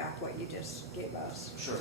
back what you just gave us. Sure.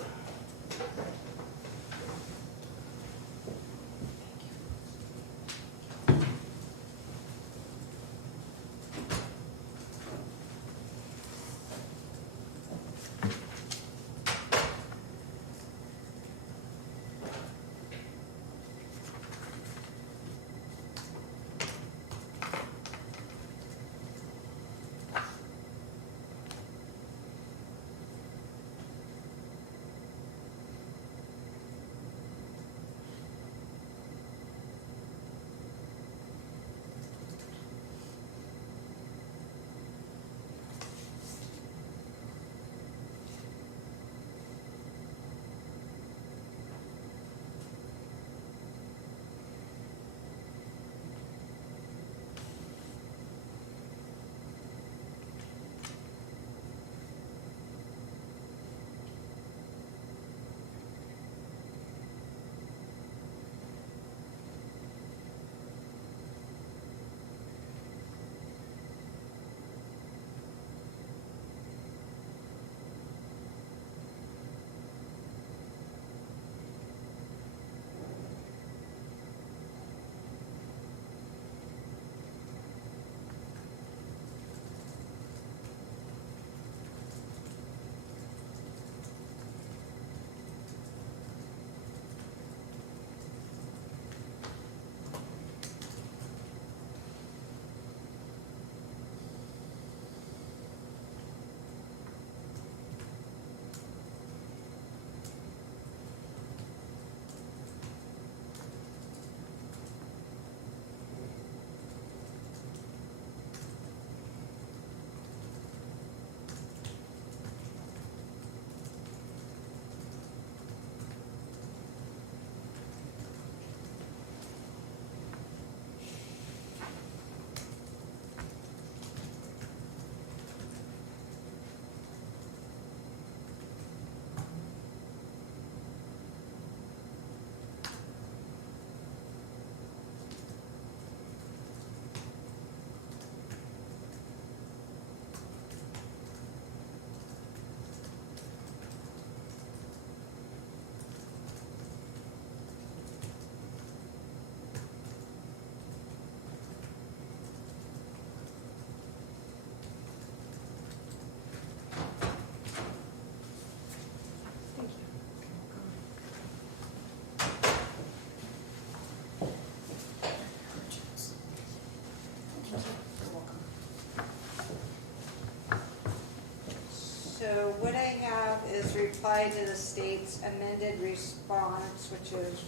So what I have is reply to the state's amended response, which is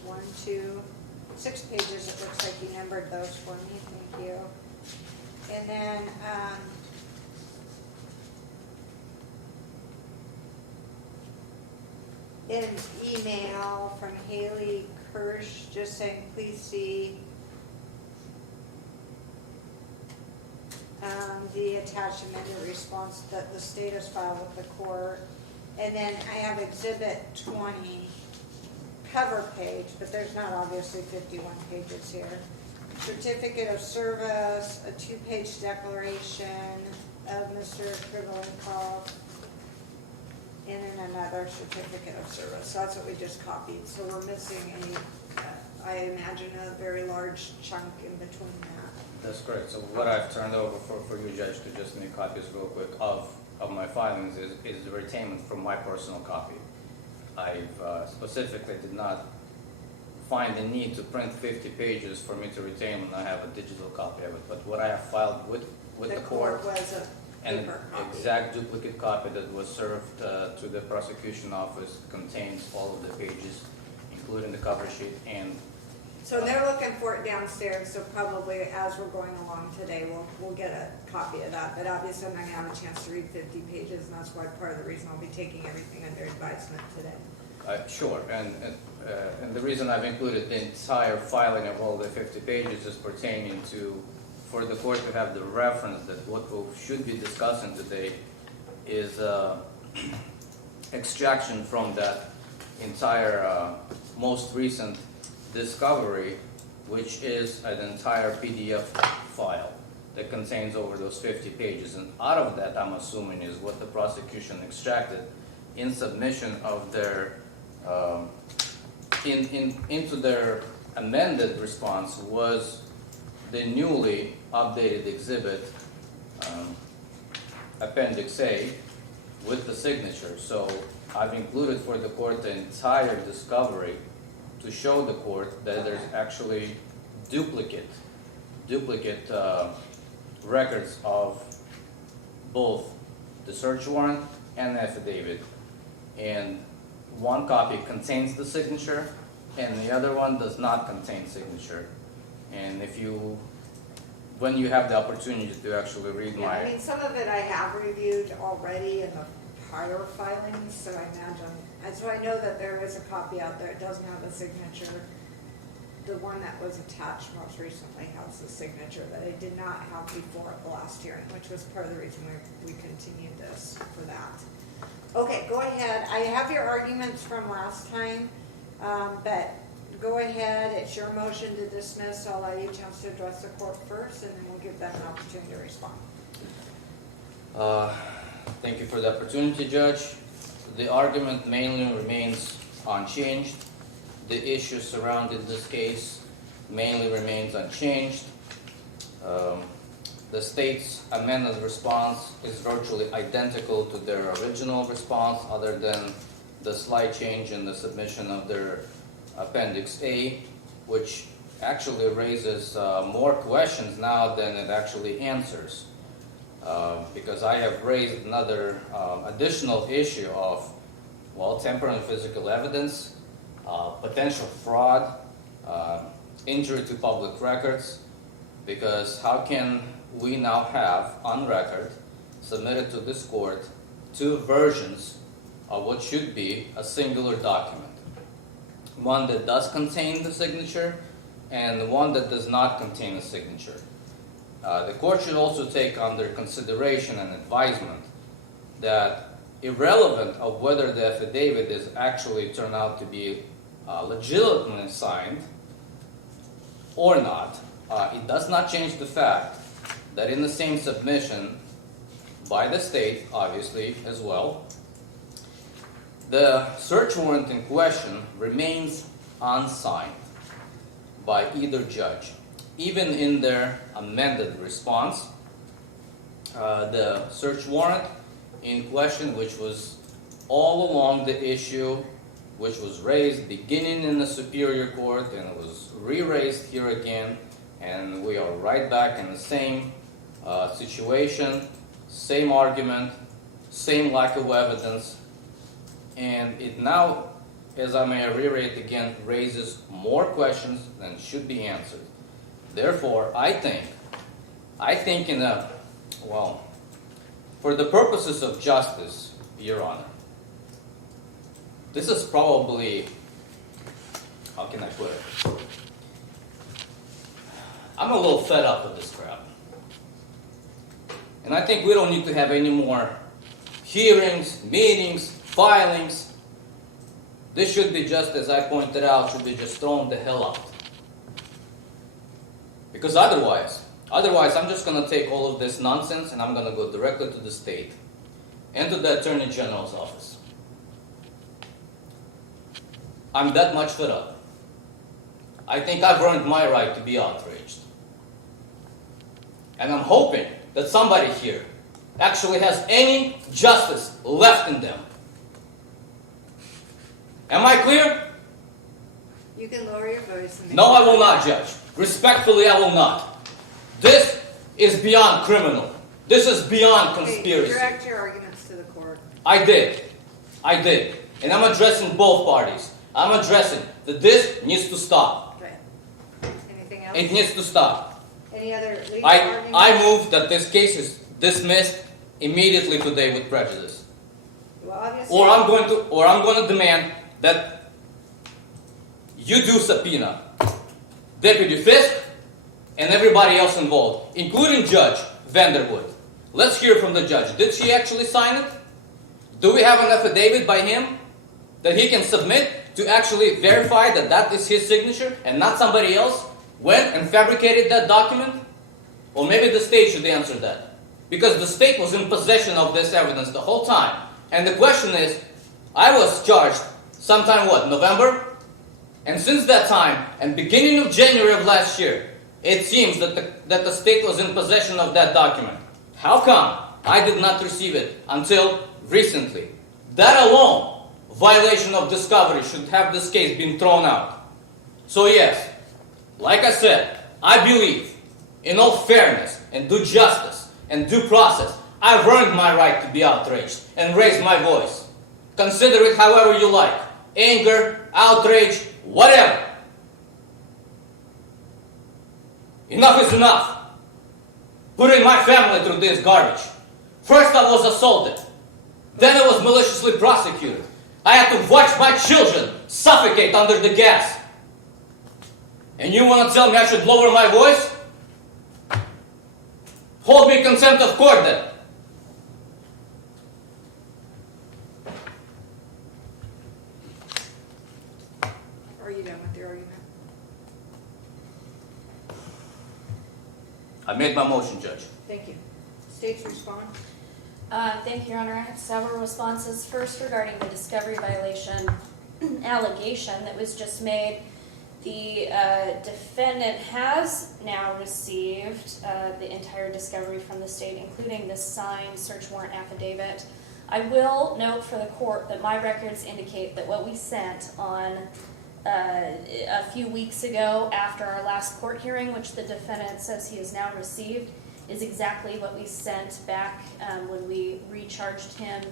6 pages. It looks like you numbered those for me, thank you. And then, an email from Haley Kirsch just saying, please see the attached amended response that the state has filed with the court. And then I have Exhibit 20 cover page, but there's not obviously 51 pages here. Certificate of service, a 2-page declaration of Mr. Krivolikov, and then another certificate of service. So that's what we just copied. So we're missing I imagine, a very large chunk in between that. That's correct. So what I've turned over for you, Judge, to just make copies real quick of my filings is the retainment from my personal copy. I specifically did not find the need to print 50 pages for me to retain when I have a digital copy of it. But what I have filed with the court was a and paper copy. exact duplicate copy that was served to the prosecution office contains all of the pages, including the cover sheet. And So they're looking for it downstairs, so probably as we're going along today, we'll get a copy of that. But obviously I'm not gonna have a chance to read 50 pages, and that's why part of the reason I'll be taking everything under advisement today. Sure, and the reason I've included the entire filing of all the 50 pages is pertaining to, for the court to have the reference that what we should be discussing today is extraction from that entire most recent discovery, which is an entire PDF file that contains over those 50 pages. And out of that, I'm assuming, is what the prosecution extracted in submission of their, into their amended response was the newly updated exhibit, Appendix A, with the signature. So I've included for the court the entire discovery to show the court that there's actually duplicate records of both the search warrant and the affidavit. And one copy contains the signature and the other one does not contain signature. And when you have the opportunity to actually read Yeah, my... I mean, some of it I have reviewed already in the prior filings, so I imagine, and so I know that there is a copy out there, it doesn't have a signature. The one that was attached most recently has the signature that I did not have before at the last hearing, which was part of the reason we continued this for that. Okay, go ahead, I have your arguments from last time, but go ahead, it's your motion to dismiss, I'll allow you a chance to address the court first, and then we'll give them an opportunity to respond. Thank you for the opportunity, Judge. The argument mainly remains unchanged. The issue surrounding this case mainly remains unchanged. The state's amended response is virtually identical to their original response, other than the slight change in the submission of their Appendix A, which actually raises more questions now than it actually answers. Because I have raised another additional issue of, well, temporal and physical evidence, potential fraud, injury to public records, because how can we now have on record submitted to this court two versions of what should be a singular document? One that does contain the signature and one that does not contain a signature. The court should also take under consideration and advisement that irrelevant of whether the affidavit is actually turned out to be legitimately signed or not, it does not change the fact that in the same submission by the state, obviously, as well, the search warrant in question remains unsigned by either judge. Even in their amended response, the search warrant in question, which was all along the issue, which was raised beginning in the Superior Court and it was re-raised here again, and we are right back in the same situation, same argument, same lack of evidence, and it now, as I may reiterate again, raises more questions than should be answered. Therefore, I think for the purposes of justice, Your Honor, this is probably, how can I put it? I'm a little fed up with this crap. And I think we don't need to have any more hearings, meetings, filings. This should be just, as I pointed out, should be just thrown the hell out. Because otherwise, I'm just going to take all of this nonsense and I'm going to go directly to the state and to the Attorney General's office. I'm that much fed up. I think I've earned my right to be outraged. And I'm hoping that somebody here actually has any justice left in them. Am I clear? You can lower your voice. And No, I will not, Judge. Respectfully, I will not. This is beyond criminal. This is beyond conspiracy. Direct your arguments to the court. I did. And I'm addressing both parties. I'm addressing that this needs to stop. Okay. Anything else? It needs to stop. Any other legal arguments? I move that this case is dismissed immediately today with prejudice. Well, obviously. Or I'm going to demand that you do subpoena Deputy Fisk and everybody else involved, including Judge Vanderwood. Let's hear from the judge. Did she actually sign it? Do we have an affidavit by him that he can submit to actually verify that that is his signature and not somebody else went and fabricated that document? Or maybe the state should answer that. Because the state was in possession of this evidence the whole time. And the question is, I was charged sometime, November? And since that time, and beginning of January of last year, it seems that the state was in possession of that document. How come I did not receive it until recently? That alone, violation of discovery, should have this case been thrown out. So yes, like I said, I believe in all fairness and due justice and due process. I've earned my right to be outraged and raise my voice. Consider it however you like. Anger, outrage, whatever. Enough is enough. Putting my family through this garbage. First I was assaulted. Then I was maliciously prosecuted. I had to watch my children suffocate under the gas. And you want to tell me I should lower my voice? Hold me in contempt of court then. Are you done with your argument? I made my motion, Judge. Thank you. State's response? Thank you, Your Honor. I have several responses. First, regarding the discovery violation allegation that was just made, the defendant has now received the entire discovery from the state, including this signed search warrant affidavit. I will note for the court that my records indicate that what we sent on a few weeks ago after our last court hearing, which the defendant says he has now received, is exactly what we sent back when we recharged him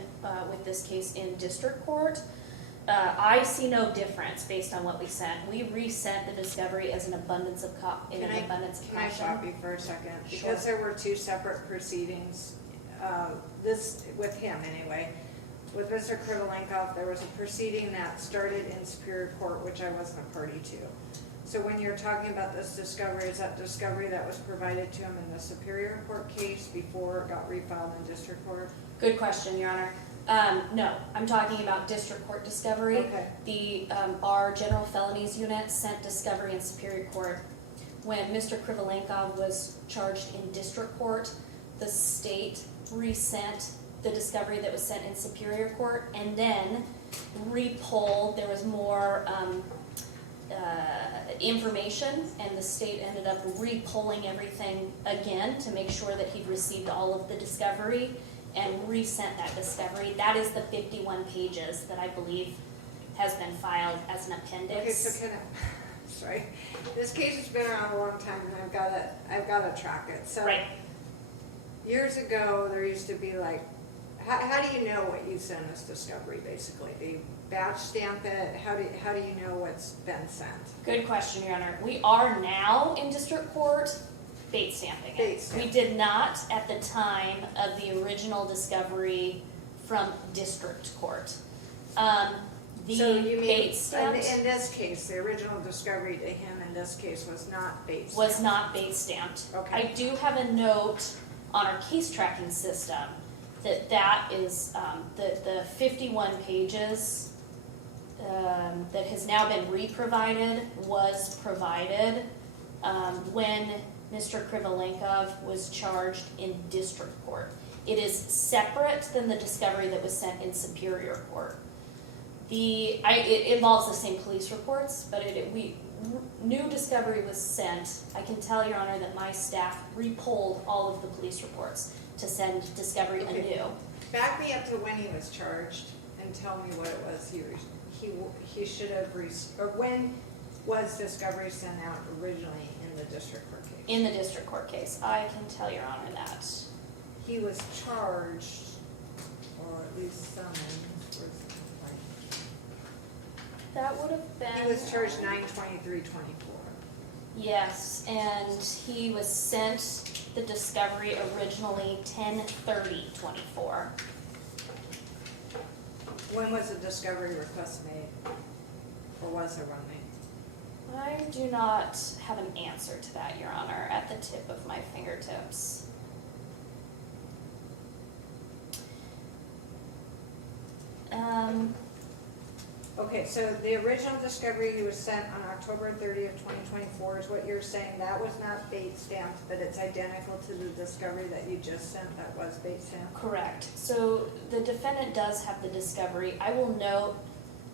with this case in district court. I see no difference based on what we sent. We resent the discovery as an abundance of Can I stop you for a second? Sure. Because there were two separate proceedings, this, with him anyway. With Mr. Krivolenkov, there was a proceeding that started in Superior Court, which I wasn't a party to. So when you're talking about this discovery, is that discovery that was provided to him in the Superior Court case before it got refiled in District Court? Good question, Your Honor. No, I'm talking about district court discovery. Okay. Our general felonies unit sent discovery in Superior Court. When Mr. Krivolenkov was charged in district court, the state resent the discovery that was sent in Superior Court, and then repolled. There was more information, and the state ended up repolling everything again to make sure that he'd received all of the discovery, and resent that discovery. That is the 51 pages that I believe has been filed as an appendix. Okay, so sorry, this case has been around a long time, and I've gotta track it. So Right. years ago, there used to be like, how do you know what you send this discovery, basically? Do you batch stamp it? How do you know what's been sent? Good question, Your Honor. We are now in district court bait stamping Bait it. stamp. We did not at the time of the original discovery from district court. The So you mean, bait stamped in this case, the original discovery to him in this case was not bait stamped? was not bait stamped. Okay. I do have a note on our case tracking system that is the 51 pages that has now been re-provided was provided when Mr. Krivolenkov was charged in district court. It is separate than the discovery that was sent in Superior Court. It involves the same police reports, but new discovery was sent. I can tell, Your Honor, that my staff repolled all of the police reports to send discovery Okay. anew. Back me up to when he was charged and tell me what it was he should have or when was discovery sent out originally in the district court case? In the district court case, I can tell Your Honor that. He was charged, or at least summoned, That would have been. he was charged 9/23/24. Yes, and he was sent the discovery originally 10/30/24. When was the discovery request made? Or was there one made? I do not have an answer to that, Your Honor, at the tip of my fingertips. Okay, so the original discovery he was sent on October 30th, 2024 is what you're saying, that was not bait stamped, but it's identical to the discovery that you just sent that was bait stamped? Correct. So the defendant does have the discovery. I will note,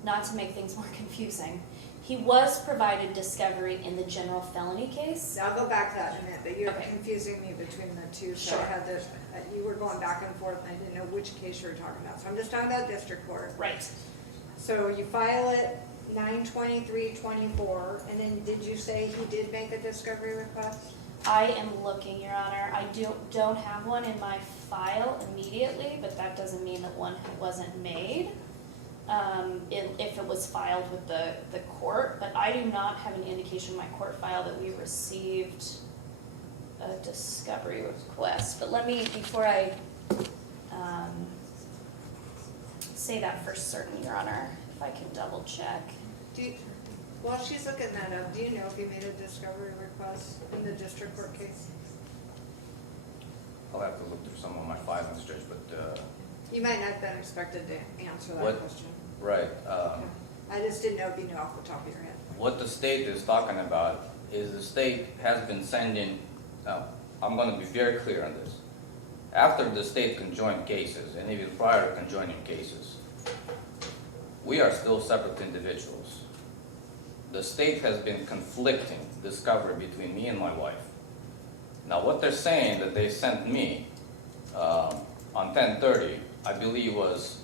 not to make things more confusing, he was provided discovery in the general felony case. I'll go back to that in a minute, but you're Okay. confusing me between the two, so I Sure. had this, you were going back and forth, and I didn't know which case you were talking about, so I'm just talking about district court. Right. So you file it 9/23/24, and then did you say he did make a discovery request? I am looking, Your Honor. I don't have one in my file immediately, but that doesn't mean that one wasn't made. If it was filed with the court, but I do not have any indication in my court file that we received a discovery request. But let me, before I say that for certain, Your Honor, if I can double check. While she's looking that up, do you know if he made a discovery request in the district court case? I'll have to look through some of my filings, Judge, but, You might not have been expected to answer that What? question. right. I just didn't know if you knew off the top of your head. What the state is talking about is the state has been sending, now, I'm gonna be very clear on this. After the state conjoined cases, and even prior to conjoining cases, we are still separate individuals. The state has been conflicting discovery between me and my wife. Now, what they're saying that they sent me on 10/30, I believe was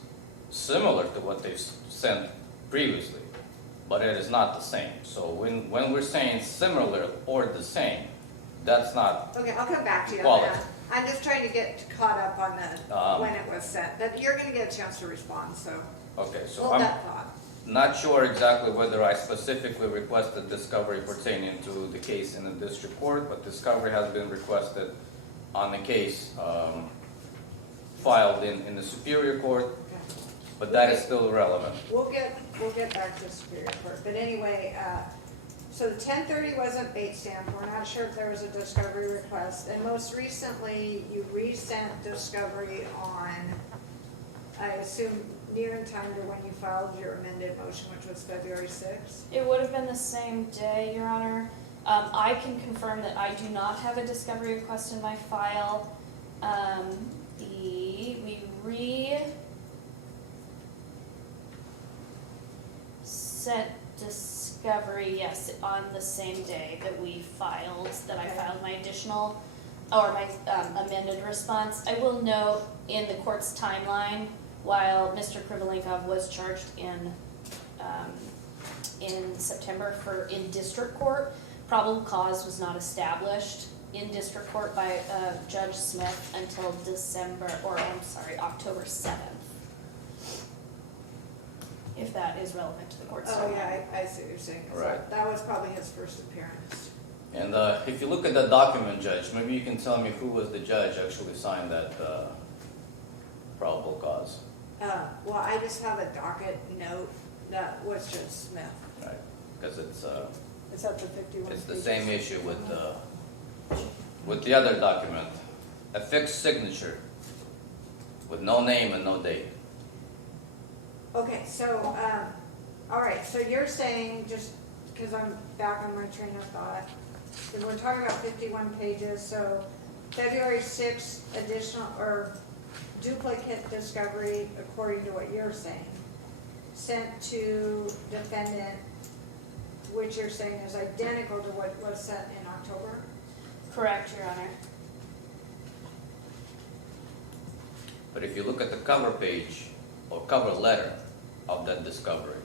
similar to what they've sent previously, but it is not the same. So when we're saying similar or the same, that's not, Okay, I'll come back to you Well, on that. I'm just trying to get caught up on the, when Um, it was sent, but you're gonna get a chance to respond, so okay, so hold I'm that thought. not sure exactly whether I specifically requested discovery pertaining to the case in the district court, but discovery has been requested on the case filed in the Superior Court, Okay. but that is still relevant. We'll get back to Superior Court, but anyway, so the 10/30 wasn't bait stamped, we're not sure if there was a discovery request, and most recently, you resent discovery on, I assume, near in time to when you filed your amended motion, which was February 6th? It would have been the same day, Your Honor. I can confirm that I do not have a discovery request in my file. We sent discovery, yes, on the same day that we filed, that I filed my additional, or my amended response. I will note in the court's timeline, while Mr. Krivolinkov was charged in September in district court, probable cause was not established in district court by Judge Smith until October 7th. If that is relevant to the court's Oh, timeline. yeah, I see what you're saying. 'cause Right. that was probably his first appearance. And if you look at the document, Judge, maybe you can tell me who was the judge actually signed that probable cause, Well, I just have a docket note that was Judge Smith. right? Because it's It's up to 51 the pages. same issue with the other document, a fixed signature with no name and no date. Okay, so, all right, so you're saying, just because I'm back on my train of thought, because we're talking about 51 pages, so February 6th additional, or duplicate discovery, according to what you're saying, sent to defendant, which you're saying is identical to what was sent in October? Correct, Your Honor. But if you look at the cover page or cover letter of that discovery,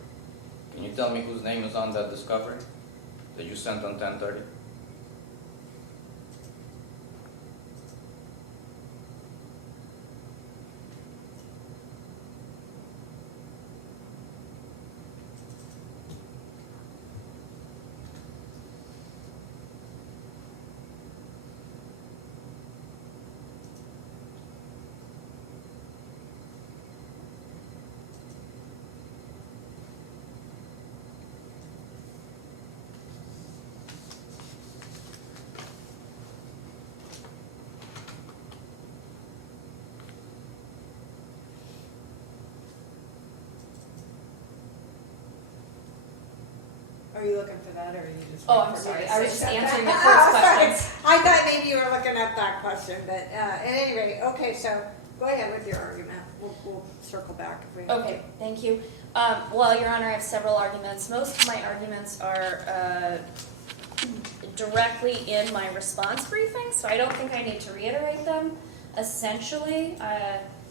can you tell me whose name is on that discovery that you sent on 10/30? Are you looking for that, or are you just? Oh, waiting I'm for me sorry. to I was say just something? answering the Oh, court's sorry. questions. I thought maybe you were looking up that question, but at any rate, okay, so go ahead with your argument. We'll circle back if we have to. Okay, thank you. Well, Your Honor, I have several arguments. Most of my arguments are directly in my response briefing, so I don't think I need to reiterate them. Essentially,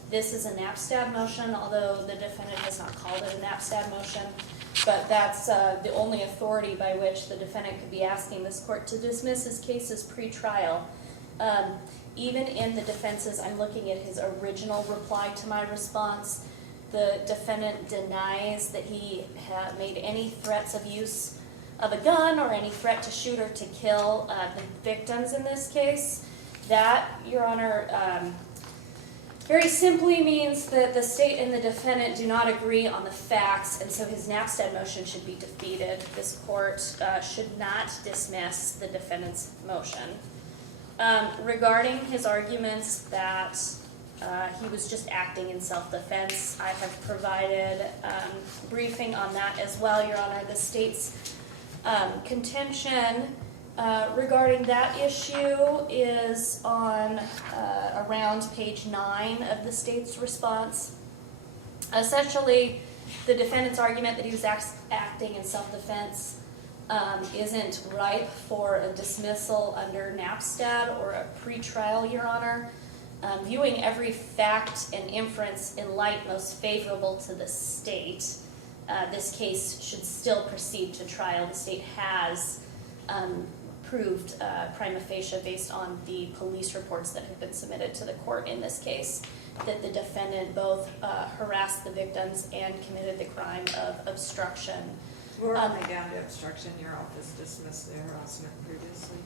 this is a NAPSTAD motion, although the defendant has not called it a NAPSTAD motion, but that's the only authority by which the defendant could be asking this court to dismiss his case as pre-trial. Even in the defenses, I'm looking at his original reply to my response. The defendant denies that he made any threats of use of a gun or any threat to shoot or to kill the victims in this case. That, Your Honor, very simply means that the state and the defendant do not agree on the facts, and so his NAPSTAD motion should be defeated. This court should not dismiss the defendant's motion. Regarding his arguments that he was just acting in self-defense, I have provided briefing on that as well, Your Honor. The state's contention regarding that issue is on around page 9 of the state's response. Essentially, the defendant's argument that he was acting in self-defense isn't ripe for a dismissal under NAPSTAD or a pretrial, Your Honor. Viewing every fact and inference in light most favorable to the state, this case should still proceed to trial. The state has proved prima facie, based on the police reports that have been submitted to the court in this case, that the defendant both harassed the victims and committed the crime of obstruction. We're only down to obstruction. Your office dismissed the harassment previously.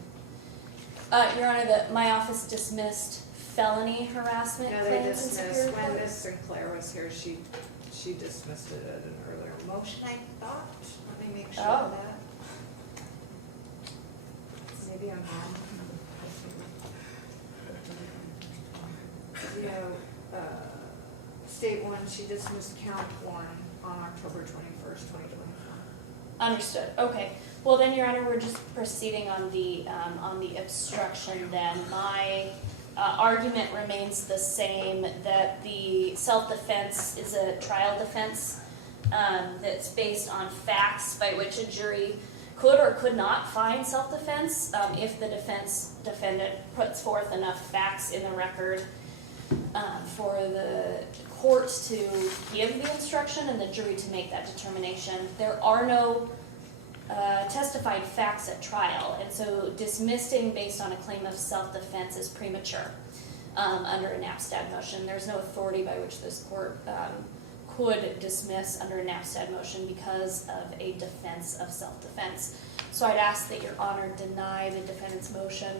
Your Honor, my office dismissed felony harassment No, they claims in dismissed, Superior when Court. Ms. Sinclair was here, she dismissed it at an earlier motion, I thought. Let me make sure Oh. of that. Maybe I'm wrong. You know, state one, she dismissed count 1 on October 21st, 2024. Understood. Okay. Well, then, Your Honor, we're just proceeding on the obstruction. Then my argument remains the same, that the self-defense is a trial defense that's based on facts by which a jury could or could not find self-defense if the defendant puts forth enough facts in the record for the court to give the instruction and the jury to make that determination. There are no testified facts at trial, and so dismissing based on a claim of self-defense is premature under a NAPSTAD motion. There's no authority by which this court could dismiss under a NAPSTAD motion because of a defense of self-defense. So I'd ask that Your Honor deny the defendant's motion.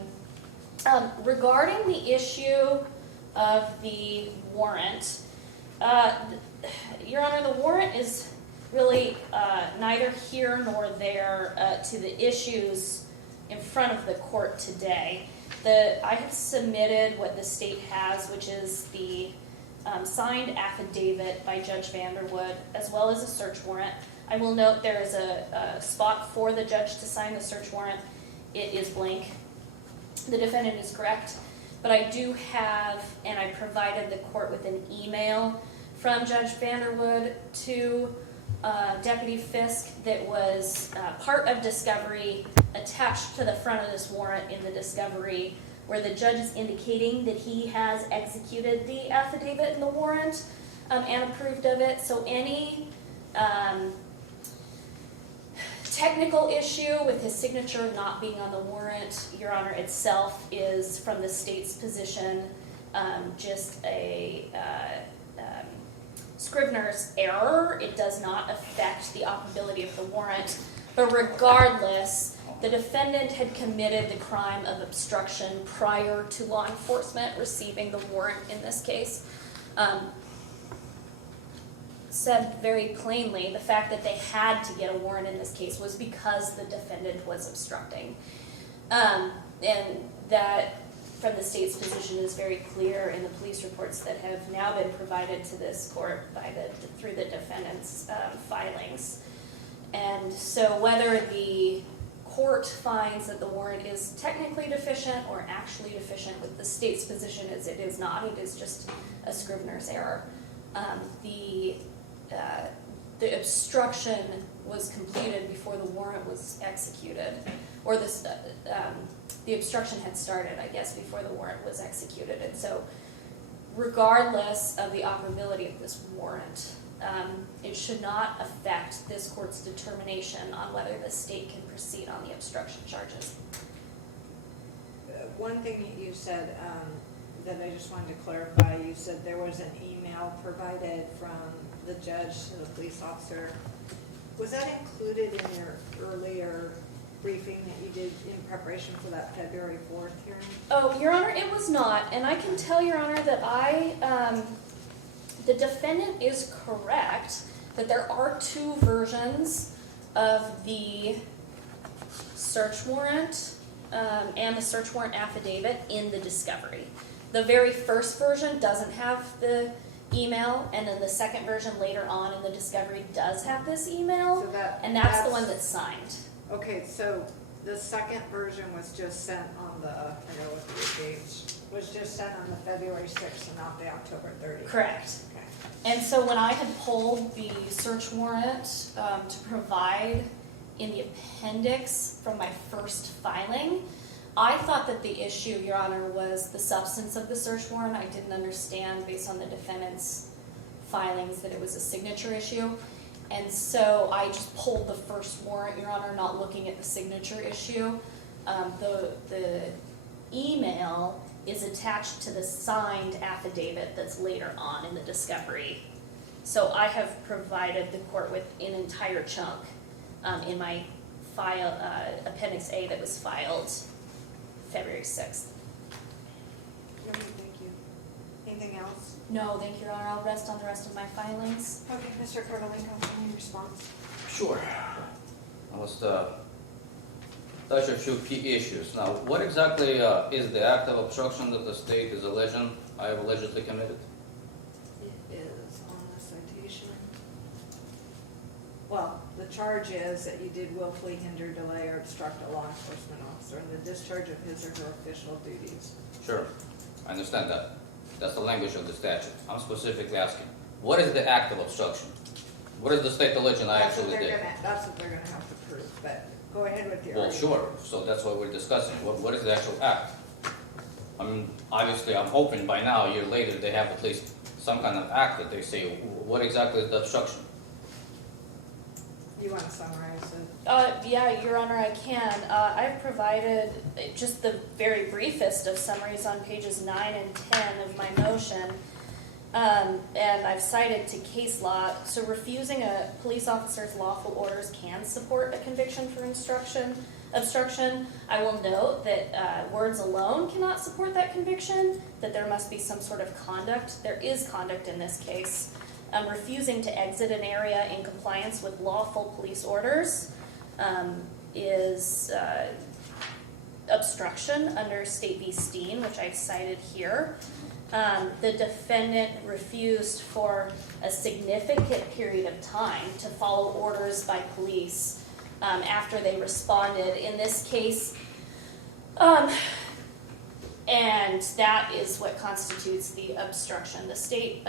Regarding the issue of the warrant, Your Honor, the warrant is really neither here nor there to the issues in front of the court today. I have submitted what the state has, which is the signed affidavit by Judge Vanderwood, as well as a search warrant. I will note there is a spot for the judge to sign the search warrant. It is blank. The defendant is correct, but I do have, and I provided the court with an email from Judge Vanderwood to Deputy Fisk that was part of discovery attached to the front of this warrant in the discovery, where the judge is indicating that he has executed the affidavit in the warrant and approved of it. So any technical issue with his signature not being on the warrant, Your Honor, itself is, from the state's position, just a Scrivener's error. It does not affect the operability of the warrant. But regardless, the defendant had committed the crime of obstruction prior to law enforcement receiving the warrant in this case. Said very plainly, the fact that they had to get a warrant in this case was because the defendant was obstructing. And that, from the state's position, is very clear in the police reports that have now been provided to this court through the defendant's filings. And so whether the court finds that the warrant is technically deficient or actually deficient, with the state's position is it is not, it is just a Scrivener's error. The obstruction was completed before the warrant was executed, or the obstruction had started, I guess, before the warrant was executed. And so regardless of the operability of this warrant, it should not affect this court's determination on whether the state can proceed on the obstruction charges. One thing that you said, that I just wanted to clarify, you said there was an email provided from the judge to the police officer. Was that included in your earlier briefing that you did in preparation for that February 4th hearing? Oh, Your Honor, it was not, and I can tell Your Honor that the defendant is correct that there are two versions of the search warrant and the search warrant affidavit in the discovery. The very first version doesn't have the email, and then the second version later on in the discovery does have this email, So and that's the one that's signed. Okay, so the second version was just sent on the, I forgot what the date was, just sent on the February 6th and not the October 30th. Correct. Okay. And so when I had pulled the search warrant to provide in the appendix from my first filing, I thought that the issue, Your Honor, was the substance of the search warrant. I didn't understand, based on the defendant's filings, that it was a signature issue. And so I just pulled the first warrant, Your Honor, not looking at the signature issue. The email is attached to the signed affidavit that's later on in the discovery. So I have provided the court with an entire chunk in my file, Appendix A, that was filed February 6th. Okay, thank you. Anything else? No, thank you, Your Honor. I'll rest on the rest of my filings. Okay, Mr. Kardolenko, any response? Sure. I must touch a few key issues. Now, what exactly is the act of obstruction that the state is alleging I have allegedly committed? It is on the citation. Well, the charge is that you did willfully hinder, delay, or obstruct a law enforcement officer in the discharge of his or her official duties. Sure, I understand that. That's the language of the statute. I'm specifically asking, what is the act of obstruction? What is the state alleging I actually did? That's what they're gonna have to prove, but go ahead with your Well, argument. sure, so that's what we're discussing. What is the actual act? Obviously, I'm hoping by now, a year later, they have at least some kind of act that they say, what exactly is the obstruction? You wanna summarize it? Yeah, Your Honor, I can. I've provided just the very briefest of summaries on pages 9 and 10 of my motion. And I've cited to case law. So refusing a police officer's lawful orders can support a conviction for obstruction. I will note that words alone cannot support that conviction, that there must be some sort of conduct. There is conduct in this case. Refusing to exit an area in compliance with lawful police orders is obstruction under State v. Steen, which I've cited here. The defendant refused for a significant period of time to follow orders by police after they responded in this case. And that is what constitutes the obstruction. The state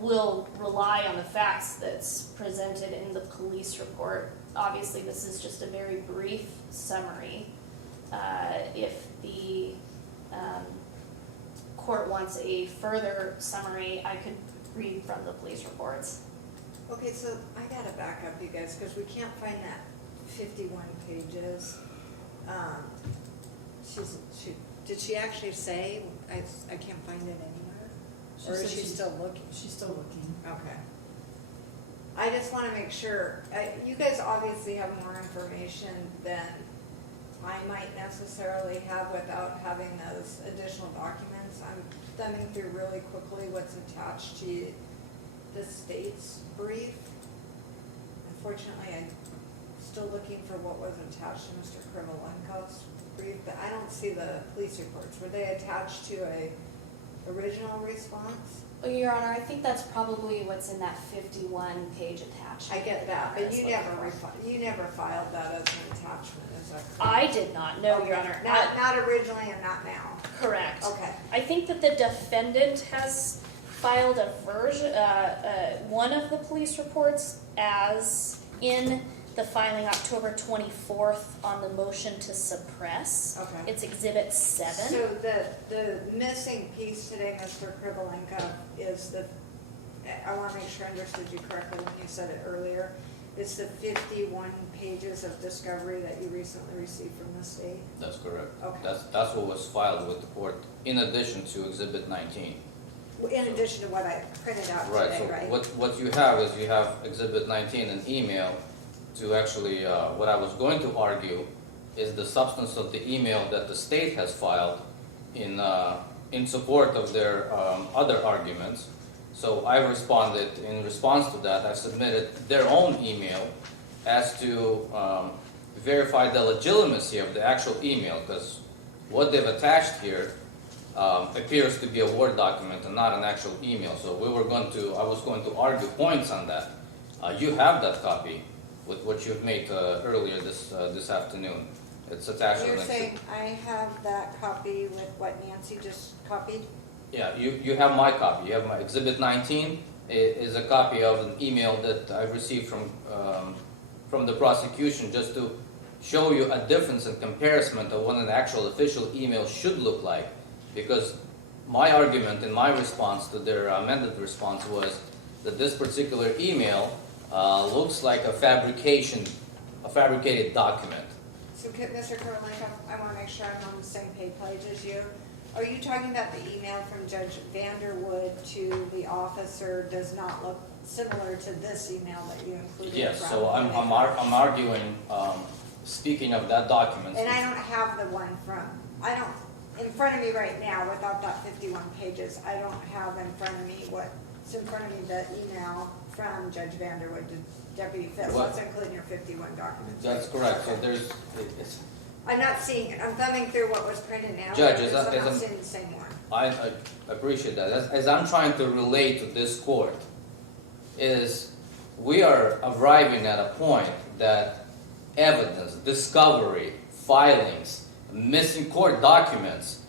will rely on the facts that's presented in the police report. Obviously, this is just a very brief summary. If the court wants a further summary, I could read from the police reports. Okay, so I gotta back up, you guys, because we can't find that 51 pages. Did she actually say, I can't find it anywhere? Or is she still looking? She's still looking. Okay. I just wanna make sure, you guys obviously have more information than I might necessarily have without having those additional documents. I'm thumbing through really quickly what's attached to the state's brief. Unfortunately, I'm still looking for what was attached to Mr. Krivolenko's brief, but I don't see the police reports. Were they attached to a original response? Well, Your Honor, I think that's probably what's in that 51-page attachment. I get that, but That's you what never, it was. you never filed that as an attachment, is that correct? I did not know, Your Okay. Honor. Not originally and not now. Correct. Okay. I think that the defendant has filed a version, one of the police reports as in the filing October 24th on the motion to suppress. Okay. It's Exhibit 7. So the missing piece today, Mr. Krivolenko, is I want to make sure I understood you correctly when you said it earlier. It's the 51 pages of discovery that you recently received from the state? That's correct. Okay. That's what was filed with the court, in addition to Exhibit 19. In addition to what I printed out Right, today, right? so what you have is you have Exhibit 19, an email to actually, what I was going to argue is the substance of the email that the state has filed in support of their other arguments. So I responded, in response to that, I submitted their own email as to verify the legitimacy of the actual email, because what they've attached here appears to be a Word document and not an actual email. So I was going to argue points on that. You have that copy with what you've made earlier this afternoon. It's attached. You're next to- saying I have that copy with what Nancy just copied? Yeah, you have my copy. You have my Exhibit 19 is a copy of an email that I received from the prosecution, just to show you a difference in comparison of what an actual official email should look like. Because my argument in my response to their amended response was that this particular email looks like a fabricated document. So, Mr. Krivolenko, I want to make sure I'm on the same page as you. Are you talking about the email from Judge Vanderwood to the officer does not look similar to this email that you included? Yes, from so I'm arguing, speaking of that document. And I don't have the one in front of me right now, without that 51 pages, I don't have in front of me what's in front of me, the email from Judge Vanderwood to Deputy Fitz. What? What's included in your 51 documents? That's correct. So Okay. it's, I'm not seeing it. I'm thumbing through what was printed now. Judge, because I'm as not I'm- seeing the same one. I appreciate that. As I'm trying to relate to this court, is we are arriving at a point that evidence, discovery, filings, missing court documents,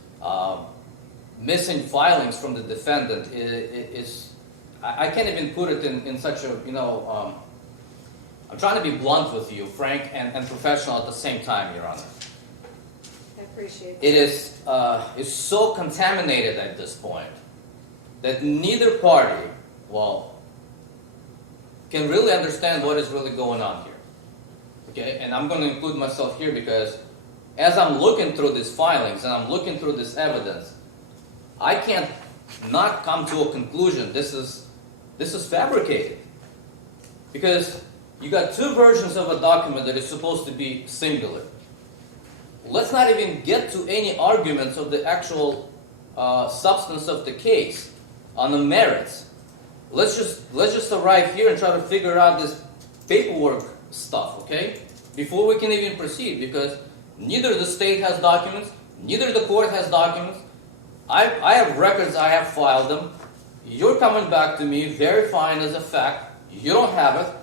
missing filings from the defendant is I can't even put it in such a, I'm trying to be blunt with you, frank and professional at the same time, Your Honor. I appreciate It is so contaminated at this point that neither party, can really understand what is really going on here. Okay, and I'm going to include myself here because as I'm looking through these filings and I'm looking through this evidence, I can't not come to a conclusion this is fabricated. Because you got two versions of a document that is supposed to be singular. Let's not even get to any arguments of the actual substance of the case on the merits. Let's just arrive here and try to figure out this paperwork stuff, okay? Before we can even proceed, because neither the state has documents, neither the court has documents. I have records, I have filed them. You're coming back to me verifying as a fact. You don't have it.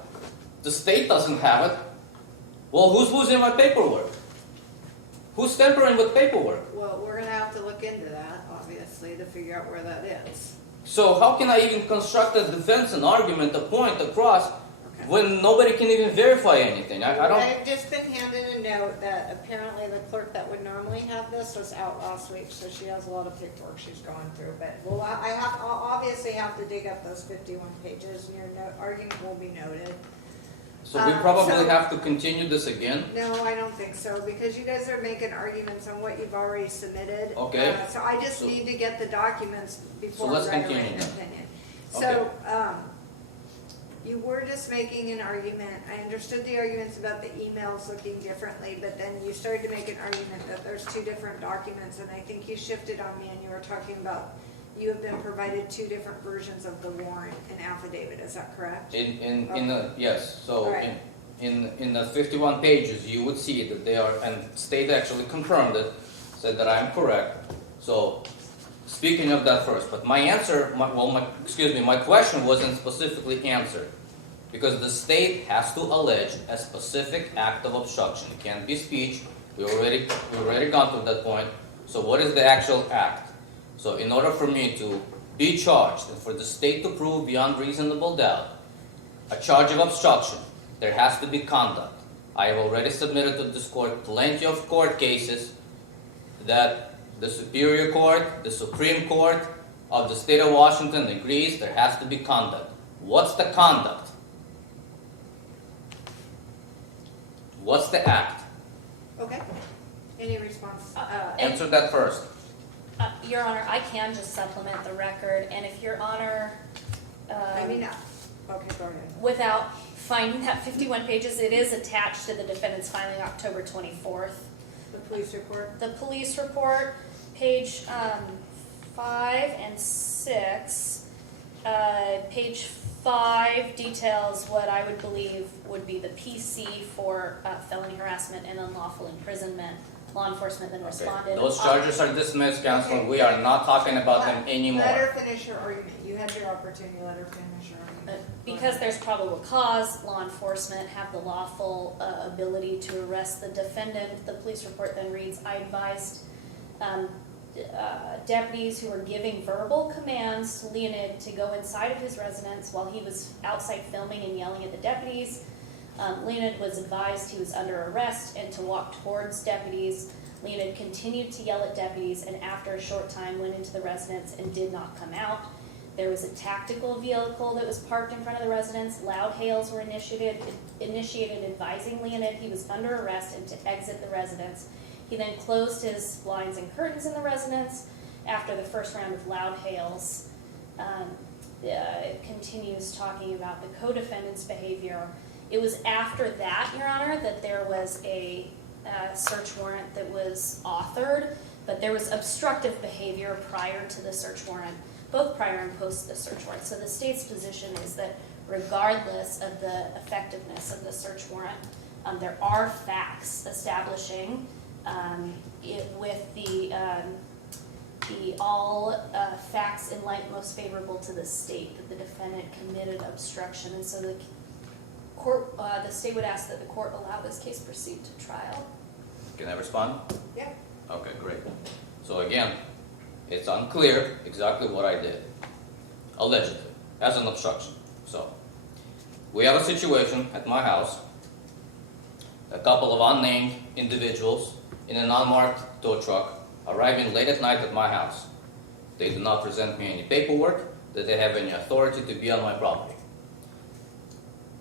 The state doesn't have it. Well, who's losing my paperwork? Who's tampering with paperwork? Well, we're going to have to look into that, obviously, to figure out where that is. So how can I even construct a defense and argument, a point across, when nobody can even verify anything? I don't... I've just been handed a note that apparently the clerk that would normally have this was out last week, so she has a lot of paperwork she's going through. But I'll obviously have to dig up those 51 pages, and your argument will be noted. So we probably have to continue this again? No, I don't think so, because you guys are making arguments on what you've already submitted. Okay. So I just need to get the documents before I let's write a continue written then. opinion. Okay. So, you were just making an argument. I understood the arguments about the emails looking differently, but then you started to make an argument that there's two different documents, and I think you shifted on me and you were talking about you have been provided two different versions of the warrant and affidavit. Is that correct? Yes, so Alright. in the 51 pages, you would see that they are, and state actually confirmed it, said that I am correct. So speaking of that first, but my question wasn't specifically answered. Because the state has to allege a specific act of obstruction. It can't be speech. We already gone through that point. So what is the actual act? So in order for me to be charged and for the state to prove beyond reasonable doubt a charge of obstruction, there has to be conduct. I have already submitted to this court plenty of court cases that the Superior Court, the Supreme Court of the state of Washington agrees there has to be conduct. What's the conduct? What's the act? Okay. Any response? Answer that first. Your Honor, I can just supplement the record, and if Your Honor, okay, go ahead. without finding that 51 pages, it is attached to the defendant's filing October 24th. The police report? The police report, page 5 and 6. Page 5 details what I would believe would be the PC for felony harassment and unlawful imprisonment. Law enforcement then responded. Those charges are dismissed, Counsel. Okay. We are not talking about them anymore. Let her finish her argument. You had your opportunity, let her finish her argument. Because there's probable cause, law enforcement have the lawful ability to arrest the defendant. The police report then reads, I advised deputies who were giving verbal commands to Leonid to go inside of his residence while he was outside filming and yelling at the deputies. Leonid was advised he was under arrest and to walk towards deputies. Leonid continued to yell at deputies and after a short time went into the residence and did not come out. There was a tactical vehicle that was parked in front of the residence. Loud hails were initiated advising Leonid he was under arrest and to exit the residence. He then closed his blinds and curtains in the residence. After the first round of loud hails, it continues talking about the co-defendant's behavior. It was after that, Your Honor, that there was a search warrant that was authored, but there was obstructive behavior prior to the search warrant, both prior and post the search warrant. So the state's position is that regardless of the effectiveness of the search warrant, there are facts establishing with the all facts in light most favorable to the state that the defendant committed obstruction, and so the court, the state would ask that the court allow this case proceed to trial. Can I respond? Yeah. Okay, great. So again, it's unclear exactly what I did, allegedly, as an obstruction. So, we have a situation at my house, a couple of unnamed individuals in an unmarked tow truck arriving late at night at my house. They do not present me any paperwork that they have any authority to be on my property.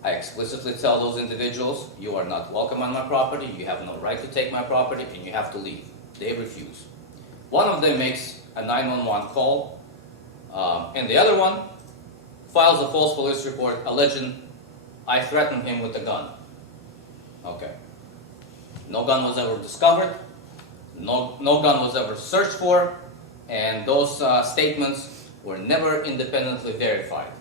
I explicitly tell those individuals, you are not welcome on my property, you have no right to take my property, and you have to leave. They refuse. One of them makes a 911 call, and the other one files a false police report alleging I threatened him with a gun. Okay. No gun was ever discovered, no gun was ever searched for, and those statements were never independently verified.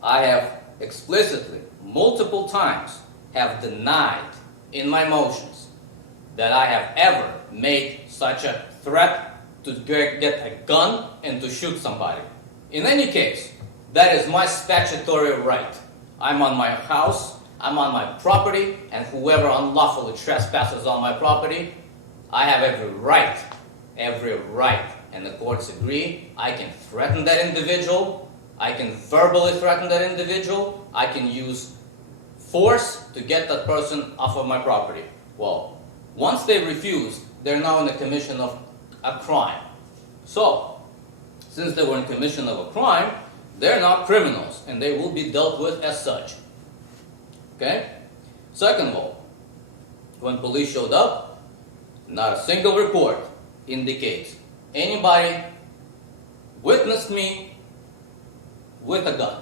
I have explicitly, multiple times, have denied in my motions that I have ever made such a threat to get a gun and to shoot somebody. In any case, that is my statutory right. I'm on my house, I'm on my property, and whoever unlawfully trespasses on my property, I have every right, and the courts agree, I can threaten that individual, I can verbally threaten that individual, I can use force to get that person off of my property. Well, once they refuse, they're now in the commission of a crime. So, since they were in commission of a crime, they're not criminals, and they will be dealt with as such. Okay? Second of all, when police showed up, not a single report indicates anybody witnessed me with a gun,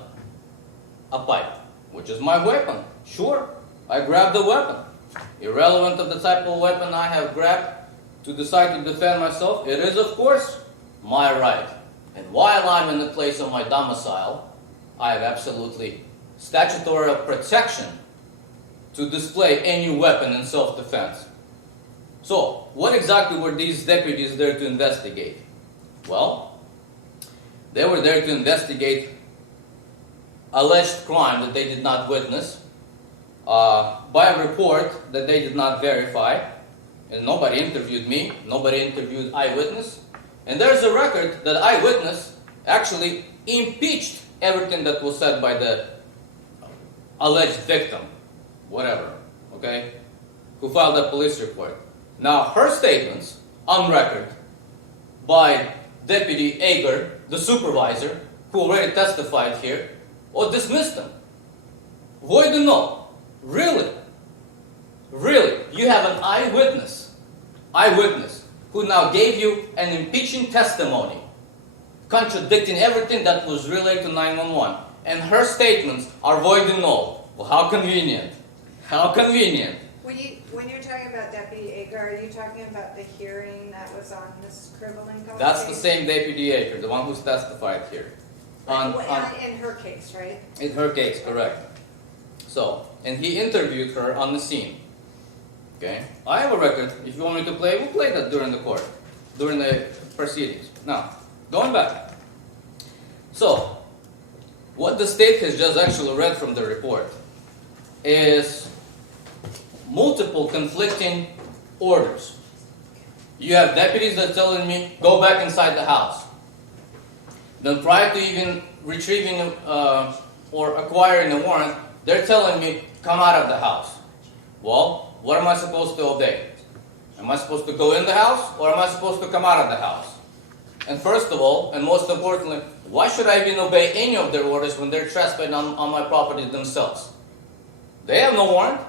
a pipe, which is my weapon. Sure, I grabbed the weapon. Irrelevant of the type of weapon I have grabbed to decide to defend myself, it is of course my right. And while I'm in the place of my domicile, I have absolutely statutory protection to display any weapon in self-defense. So, what exactly were these deputies there to investigate? Well, they were there to investigate alleged crime that they did not witness by a report that they did not verify, and nobody interviewed me, nobody interviewed eyewitness, and there's a record that eyewitness actually impeached everything that was said by the alleged victim, whatever, okay, who filed a police report. Now, her statements on record by Deputy Ager, the supervisor, who already testified here, or dismissed them. Void and null. Really? Really? You have an eyewitness, who now gave you an impeaching testimony, contradicting everything that was relayed to 911, and her statements are void and null. Well, how convenient. How convenient. When you're talking about Deputy Ager, are you talking about the hearing that was on this crippling conversation? That's the same Deputy Ager, the one who's testified here. In her case, right? In her case, correct. So, and he interviewed her on the scene. Okay? I have a record. If you want me to play, we'll play that during the court, during the proceedings. Now, going back. So, what the state has just actually read from the report is multiple conflicting orders. You have deputies that are telling me, go back inside the house. Then prior to even retrieving or acquiring a warrant, they're telling me, come out of the house. Well, what am I supposed to obey? Am I supposed to go in the house, or am I supposed to come out of the house? And first of all, and most importantly, why should I even obey any of their orders when they're trespassing on my property themselves? They have no warrant.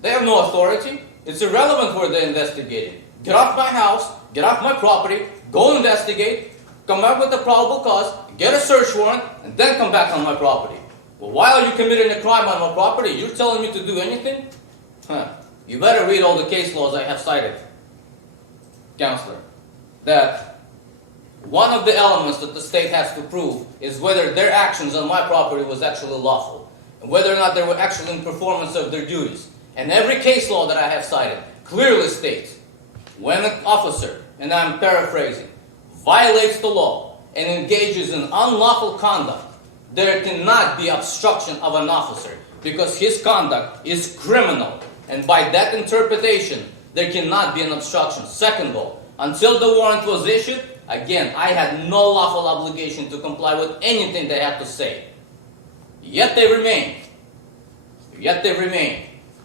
They have no authority. It's irrelevant where they're investigating. Get off my house, get off my property, go investigate, come back with a probable cause, get a search warrant, and then come back on my property. Well, why are you committing a crime on my property? You're telling me to do anything? You better read all the case laws I have cited, Counselor, that one of the elements that the state has to prove is whether their actions on my property was actually lawful, and whether or not they were actually in performance of their duties. And every case law that I have cited clearly states when an officer, and I'm paraphrasing, violates the law and engages in unlawful conduct, there cannot be obstruction of an officer because his conduct is criminal. And by that interpretation, there cannot be an obstruction. Second of all, until the warrant was issued, again, I had no lawful obligation to comply with anything they had to say. Yet they remained.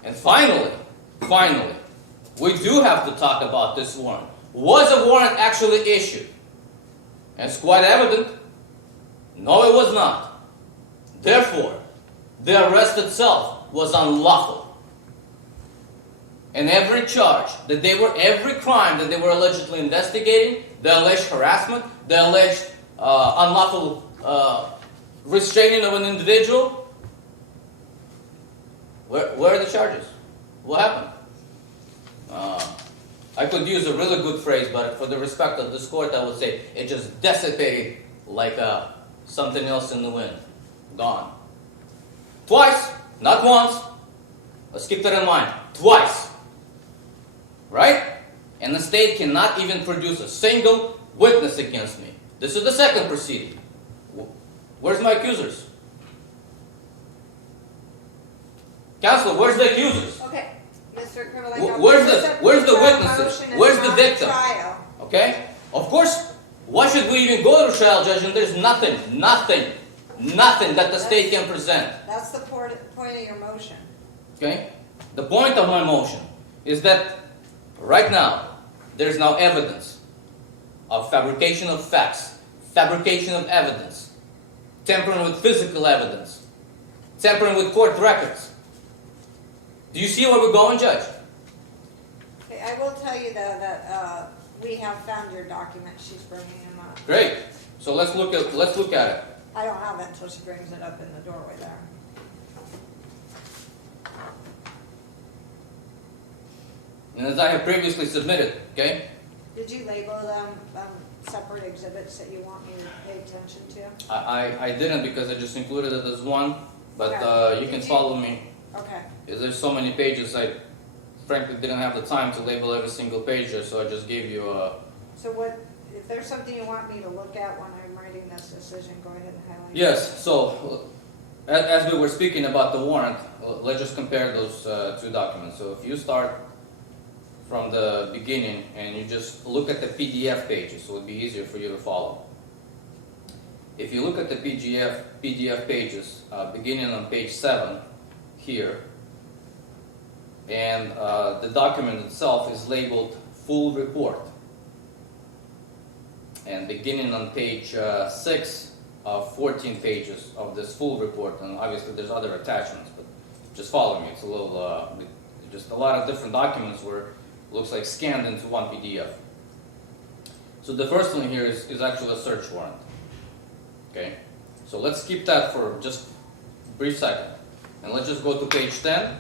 And finally, we do have to talk about this warrant. Was a warrant actually issued? And it's quite evident. No, it was not. Therefore, the arrest itself was unlawful. And every charge that every crime that they were allegedly investigating, the alleged harassment, the alleged unlawful restraining of an individual, where are the charges? What happened? I could use a really good phrase, but for the respect of this court, I would say it just dissipated like something else in the wind. Gone. Twice, not once. Let's keep that in mind. Twice. Right? And the state cannot even produce a single witness against me. This is the second proceeding. Where's my accusers? Counselor, where's the accusers? Okay, Mr. Krivolenko. Where's the witnesses? Where's the victim? Trial. Okay? Of course, why should we even go to trial, Judge, and there's nothing that the state can present? That's the point of your motion. Okay? The point of my motion is that right now, there's now evidence of fabrication of facts, fabrication of evidence, tampering with physical evidence, tampering with court records. Do you see where we're going, Judge? Okay, I will tell you though that we have found your document. She's bringing them up. Great. So let's look at it. I don't have it until she brings it up in the doorway there. And as I have previously submitted, okay? Did you label them separate exhibits that you want me to pay attention to? I didn't because I just included it as one, but Okay. you can follow me. Okay. Because there's so many pages, I frankly didn't have the time to label every single page there, so I just gave you a... So what if there's something you want me to look at when I'm writing this decision, go ahead and highlight it. Yes, so as we were speaking about the warrant, let's just compare those two documents. So if you start from the beginning and you just look at the PDF pages, so it would be easier for you to follow. If you look at the PDF pages, beginning on page 7 here, and the document itself is labeled full report. And beginning on page 6, 14 pages of this full report, and obviously there's other attachments, but just follow me. It's a little, just a lot of different documents where it looks like scanned into one PDF. So the first one here is actually a search warrant. Okay, so let's keep that for just a brief second, and let's just go to page 10,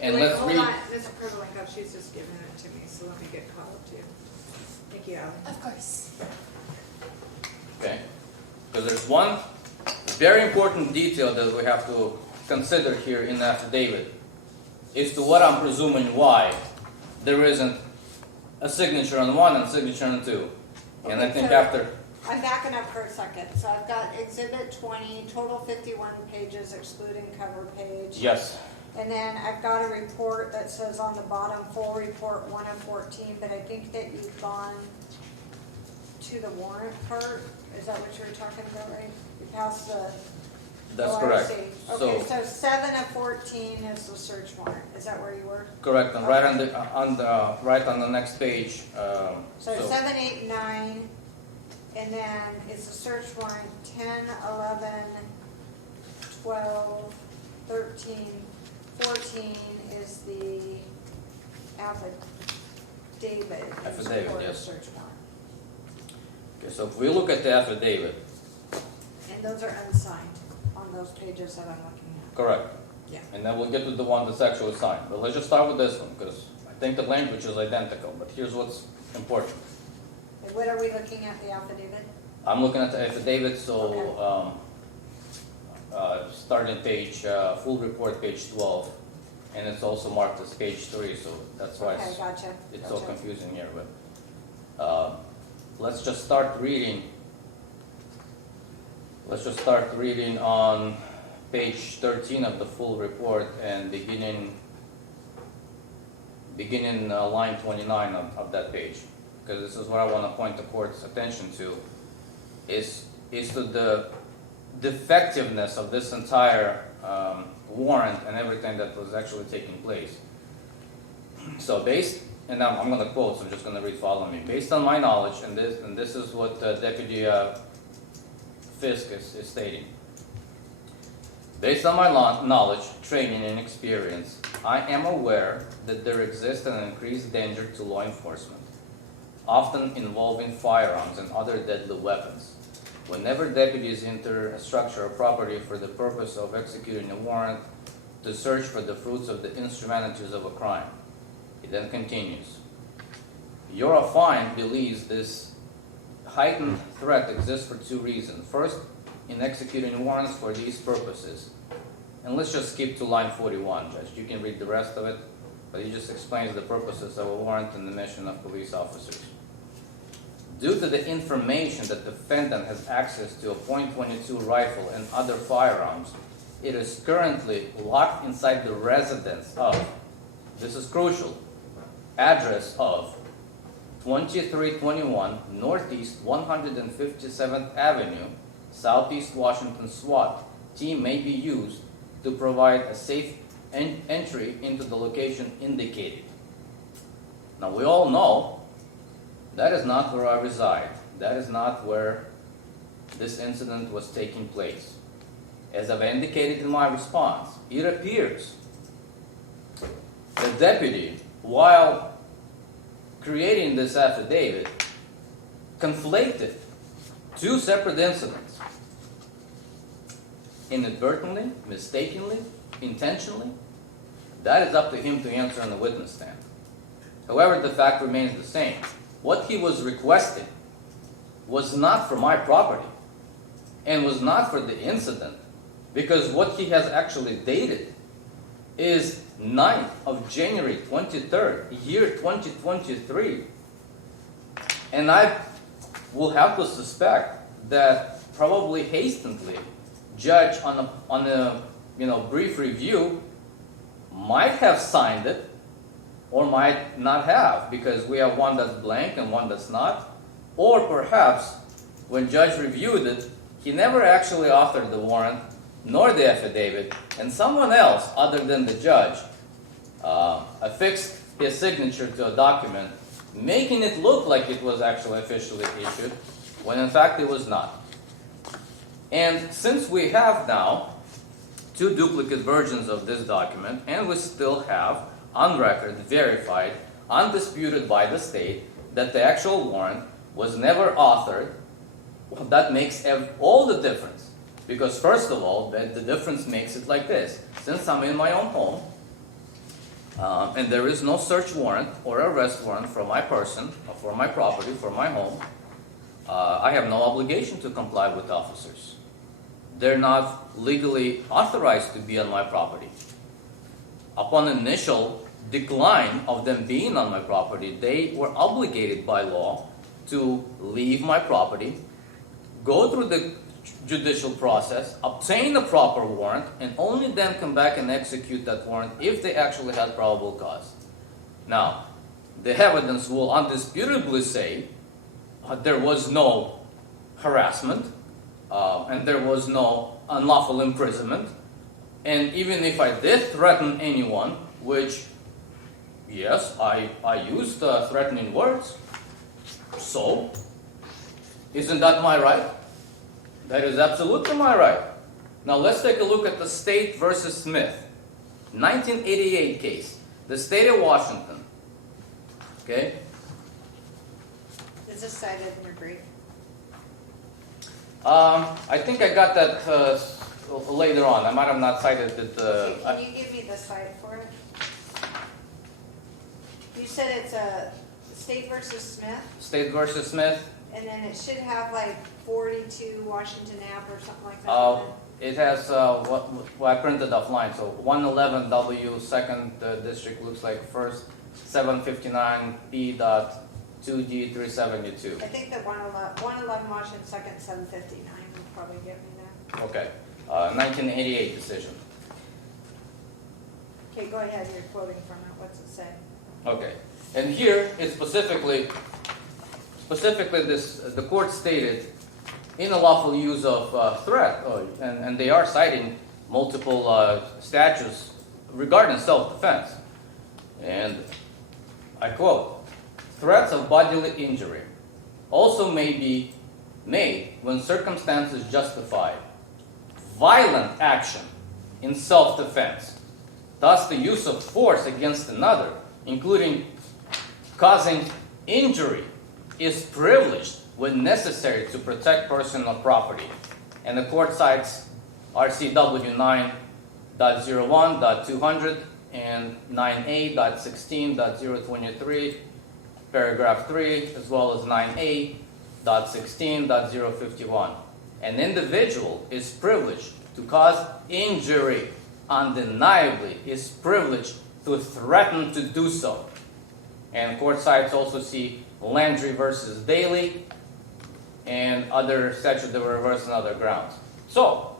and Wait, let's hold read. on, Ms. Purvlenko, she's just giving it to me, so let me get caught up to you. Thank you, Ally. Of course. Okay, because there's one very important detail that we have to consider here in the affidavit, is to what I'm presuming why there isn't a signature on one and signature on two. And I Okay, think so- after, I'm backing up for a second. So I've got exhibit 20, total 51 pages excluding cover page. yes, And then I've got a report that says on the bottom, full report 1 of 14, but I think that you've gone to the warrant part. Is that what you were talking about, right? You passed the. that's oh, I correct. see. So, Okay, so 7 of 14 is the search warrant. Is that where you were? correct, and right right on the next page, So 7, 8, 9, and then it's a search warrant 10, 11, 12, 13, 14 is the affidavit. in Affidavit, support of yes. Search warrant. okay, so if we look at the affidavit, And those are unsigned on those pages that I'm looking at. correct. Yeah. And then we'll get to the one that's actually signed. But let's just start with this one, because I think the language is identical, but here's what's important. And what are we looking at, the affidavit? I'm looking at the affidavit, so, Okay. starting page, full report, page 12, and it's also marked as page 3, so that's why Okay, gotcha. it's so gotcha. confusing here, but, let's just start reading. Let's just start reading on page 13 of the full report and beginning line 29 of that page, because this is what I want to point the court's attention to, is to the defectiveness of this entire warrant and everything that was actually taking place. So and I'm going to quote, so I'm just going to read, follow me. Based on my knowledge, and this is what Deputy Fisk is stating. Based on my knowledge, training, and experience, I am aware that there exists an increased danger to law enforcement, often involving firearms and other deadly weapons. Whenever deputies enter a structure or property for the purpose of executing a warrant to search for the fruits of the instrumentalities of a crime. He then continues. Your Fine believes this heightened threat exists for two reasons. First, in executing warrants for these purposes. And let's just skip to line 41, Judge. You can read the rest of it, but he just explains the purposes of a warrant and the mission of police officers. Due to the information that the defendant has access to a .22 rifle and other firearms, it is currently locked inside the residence of, this is crucial, address of 2321 Northeast 157th Avenue, Southeast Washington SWAT. Team may be used to provide a safe entry into the location indicated. Now we all know that is not where I reside. That is not where this incident was taking place. As I've indicated in my response, it appears the deputy, while creating this affidavit, conflated two separate incidents. Inadvertently, mistakenly, intentionally, that is up to him to answer on the witness stand. However, the fact remains the same. What he was requesting was not for my property and was not for the incident, because what he has actually dated is 9th of January 23rd, year 2023. And I've will have to suspect that probably hastily, judge on a brief review might have signed it or might not have, because we have one that's blank and one that's not. Or perhaps when judge reviewed it, he never actually authored the warrant nor the affidavit, and someone else other than the judge affixed his signature to a document, making it look like it was actually officially issued, when in fact it was not. And since we have now two duplicate versions of this document, and we still have on record, verified, undisputed by the state, that the actual warrant was never authored, well, that makes all the difference. Because first of all, the difference makes it like this. Since I'm in my own home, and there is no search warrant or arrest warrant for my person, or for my property, for my home, I have no obligation to comply with officers. They're not legally authorized to be on my property. Upon initial decline of them being on my property, they were obligated by law to leave my property, go through the judicial process, obtain a proper warrant, and only then come back and execute that warrant if they actually had probable cause. Now, the evidence will undisputably say there was no harassment, and there was no unlawful imprisonment. And even if I did threaten anyone, which, yes, I used threatening words, so, isn't that my right? That is absolutely my right. Now let's take a look at the State versus Smith, 1988 case, the state of Washington. Okay? Is this cited in your brief? I think I got that later on. I might have not cited it. Can you give me the site for it? You said it's a State versus Smith, State versus Smith. and then it should have like 42 Washington Ave or something like that. It has what I printed offline. So 111 W 2nd District looks like first 759 dot 2D 372. I think the 111 Washington 2nd 759 would probably get me there. Okay, 1988 decision. Okay, go ahead. You're quoting from it. What's it say? Okay, and here it specifically the court stated in a lawful use of threat, and they are citing multiple statutes regarding self-defense. And I quote, threats of bodily injury also may be made when circumstances justify violent action in self-defense. Thus, the use of force against another, including causing injury, is privileged when necessary to protect personal property. And the court cites RCW 9.01.200 and 9A.16.023, paragraph 3, as well as 9A.16.051. An individual is privileged to cause injury, undeniably is privileged to threaten to do so. And court cites also see Landry versus Daly and other statutes that were reversed on other grounds. So,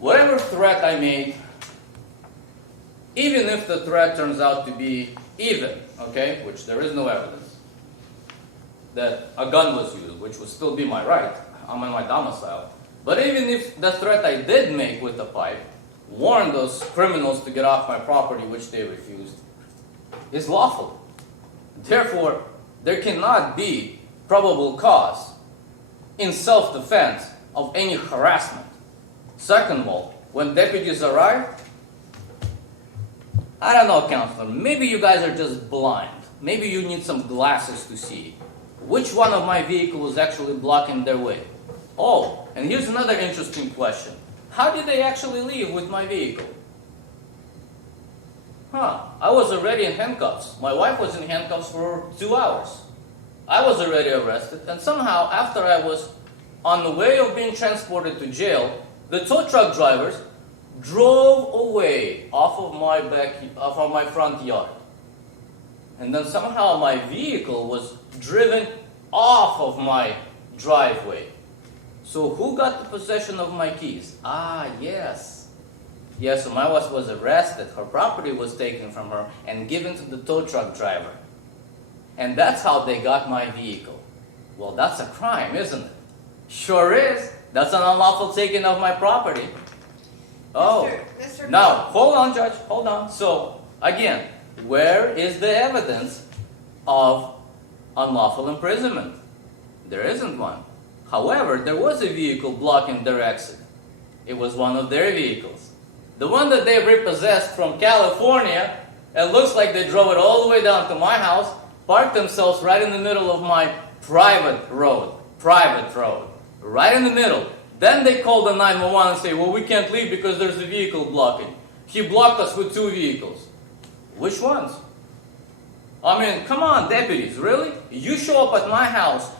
whatever threat I made, even if the threat turns out to be even, okay, which there is no evidence, that a gun was used, which would still be my right, I'm in my domicile, but even if the threat I did make with the pipe warned those criminals to get off my property, which they refused, is lawful. Therefore, there cannot be probable cause in self-defense of any harassment. Second of all, when deputies arrive, I don't know, counselor, maybe you guys are just blind. Maybe you need some glasses to see which one of my vehicles is actually blocking their way. Oh, and here's another interesting question. How did they actually leave with my vehicle? I was already in handcuffs. My wife was in handcuffs for 2 hours. I was already arrested, and somehow after I was on the way of being transported to jail, the tow truck drivers drove away off of my front yard. And then somehow my vehicle was driven off of my driveway. So who got the possession of my keys? Ah, yes. Yes, so my wife was arrested. Her property was taken from her and given to the tow truck driver. And that's how they got my vehicle. Well, that's a crime, isn't it? Sure is. That's an unlawful taking of my property. Oh, Mr. now, hold on, Judge, hold on. So, again, where is the evidence of unlawful imprisonment? There isn't one. However, there was a vehicle blocking their exit. It was one of their vehicles. The one that they repossessed from California, it looks like they drove it all the way down to my house, parked themselves right in the middle of my private road, right in the middle. Then they called the 911 and say, well, we can't leave because there's a vehicle blocking. He blocked us with 2 vehicles. Which ones? I mean, come on, deputies, really? You show up at my house,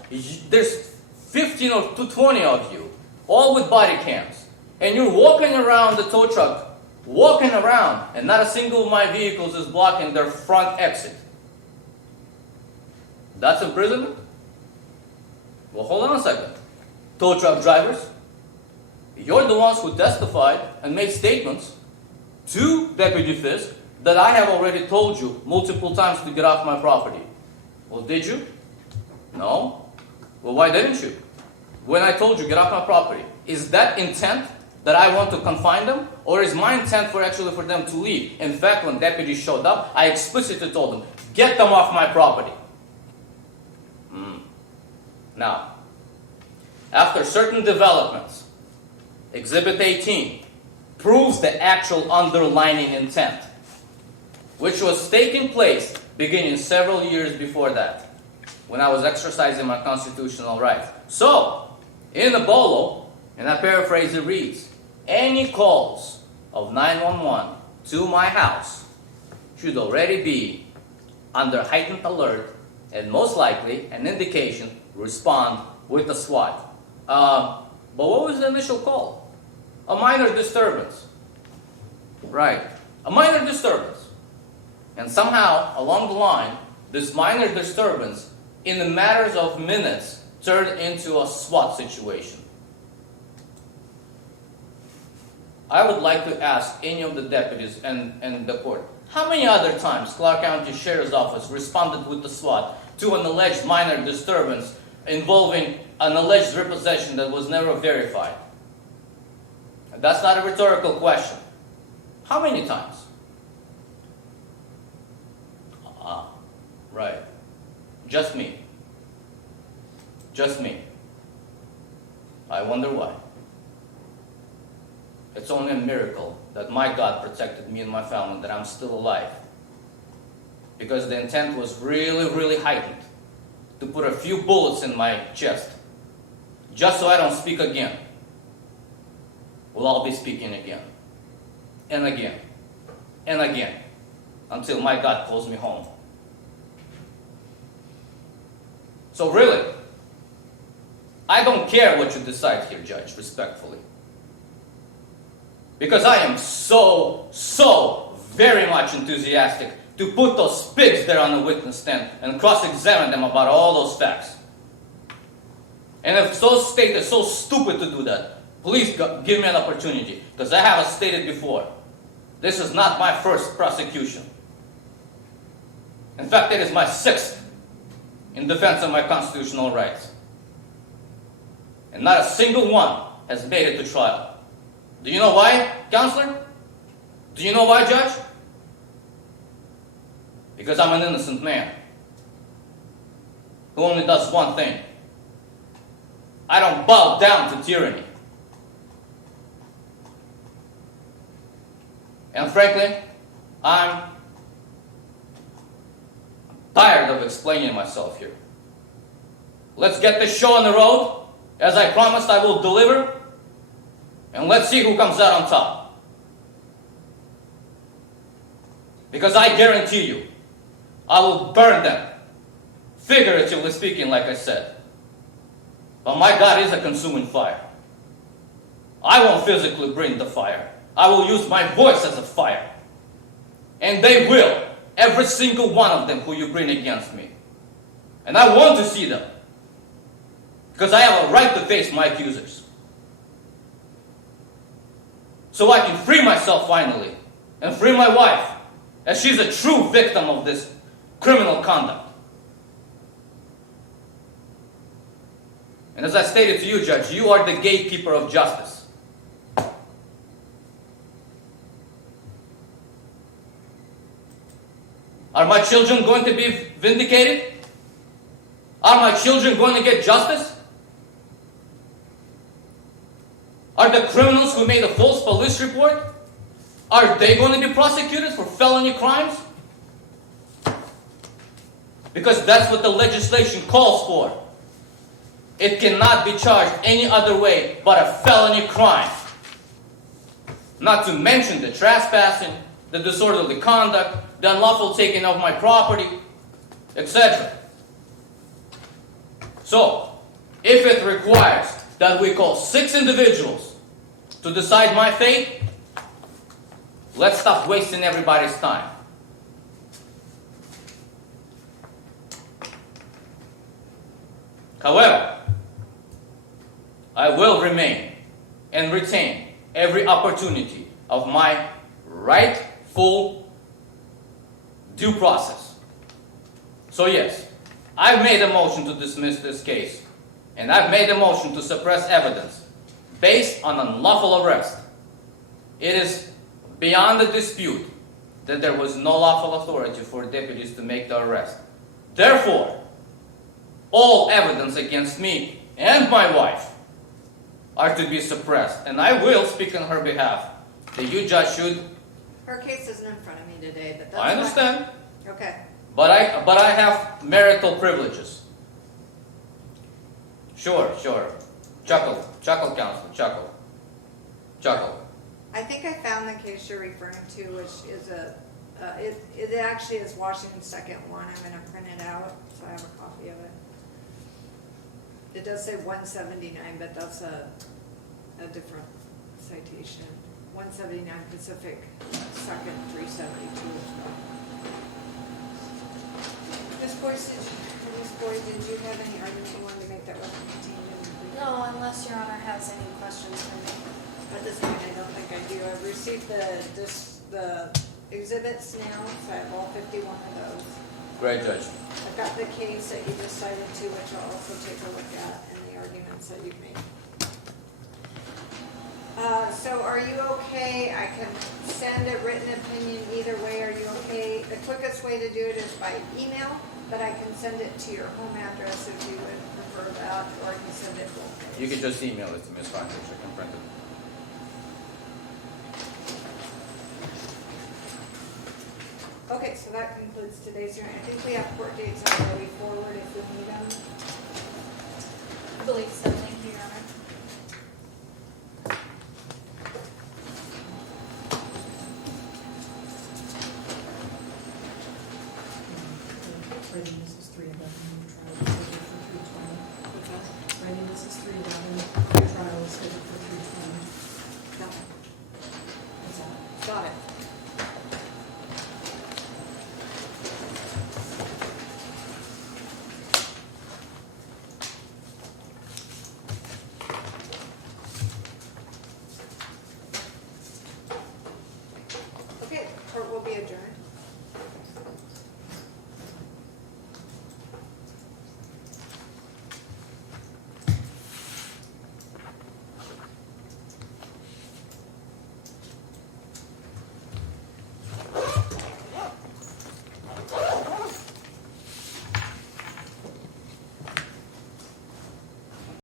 there's 15 or 20 of you, all with body cams. And you're walking around the tow truck, walking around, and not a single of my vehicles is blocking their front exit. That's imprisonment? Well, hold on a second. Tow truck drivers, you're the ones who testified and made statements to Deputy Fisk that I have already told you multiple times to get off my property. Well, did you? No? Well, why didn't you? When I told you get off my property, is that intent that I want to confine them? Or is my intent for them to leave? In fact, when deputies showed up, I explicitly told them, get them off my property. Now, after certain developments, Exhibit 18 proves the actual underlying intent, which was taking place beginning several years before that, when I was exercising my constitutional rights. So, in the BOLO, and I paraphrase, it reads, any calls of 911 to my house should already be under heightened alert and most likely an indication respond with a SWAT. But what was the initial call? A minor disturbance. Right. A minor disturbance. And somehow, along the line, this minor disturbance, in the matters of minutes, turned into a SWAT situation. I would like to ask any of the deputies and the court, how many other times Clark County Sheriff's Office responded with the SWAT to an alleged minor disturbance involving an alleged repossession that was never verified? That's not a rhetorical question. How many times? Right. Just me. Just me. I wonder why. It's only a miracle that my God protected me and my family, that I'm still alive. Because the intent was really, really heightened to put a few bullets in my chest, just so I don't speak again. Well, I'll be speaking again, and again, and again, until my God calls me home. So really, I don't care what you decide here, Judge, respectfully. Because I am so very much enthusiastic to put those pigs there on the witness stand and cross-examine them about all those facts. And if those state is so stupid to do that, please give me an opportunity, because I have stated before, this is not my first prosecution. In fact, it is my 6th in defense of my constitutional rights. And not a single one has made it to trial. Do you know why, counselor? Do you know why, Judge? Because I'm an innocent man who only does one thing. I don't bow down to tyranny. And frankly, I'm tired of explaining myself here. Let's get this show on the road. As I promised, I will deliver. And let's see who comes out on top. Because I guarantee you, I will burn them. Figuratively speaking, like I said. But my God is a consuming fire. I won't physically bring the fire. I will use my voice as a fire. And they will. Every single one of them who you bring against me. And I want to see them. Because I have a right to face my accusers. So I can free myself finally, and free my wife, as she's a true victim of this criminal conduct. And as I stated to you, Judge, you are the gatekeeper of justice. Are my children going to be vindicated? Are my children going to get justice? Are the criminals who made a false police report, are they going to be prosecuted for felony crimes? Because that's what the legislation calls for. It cannot be charged any other way but a felony crime. Not to mention the trespassing, the disorderly conduct, the unlawful taking of my property, etc. So, if it requires that we call 6 individuals to decide my fate, let's stop wasting everybody's time. However, I will remain and retain every opportunity of my rightful due process. So yes, I've made a motion to dismiss this case, and I've made a motion to suppress evidence based on unlawful arrest. It is beyond a dispute that there was no lawful authority for deputies to make the arrest. Therefore, all evidence against me and my wife are to be suppressed, and I will speak on her behalf. That you, Judge, should. Her case isn't in front of me today, but that's I understand, fine. Okay. but I have marital privileges. Sure. Chuckle, counsel, chuckle. I think I found the case you're referring to, which is it actually is Washington 2nd 1. I'm going to print it out, so I have a copy of it. It does say 179, but that's a different citation. 179 Pacific 2nd 372. Ms. Boyd, did you have any arguments you wanted to make that wasn't contained in the brief? No, unless Your Honor has any questions for me. At this point, I don't think I do. I've received the exhibits now, so I have all 51 of those. Great, Judge. I've got the case that you decided to, which I'll also take a look at, and the arguments that you've made. So are you okay? I can send a written opinion either way. Are you okay? The quickest way to do it is by email, but I can send it to your home address if you would prefer that, or I can send it both ways. You can just email it to Ms. Feinberg. I can print it. Okay, so that concludes today's hearing. I think we have court dates already forward if we need them. I believe so.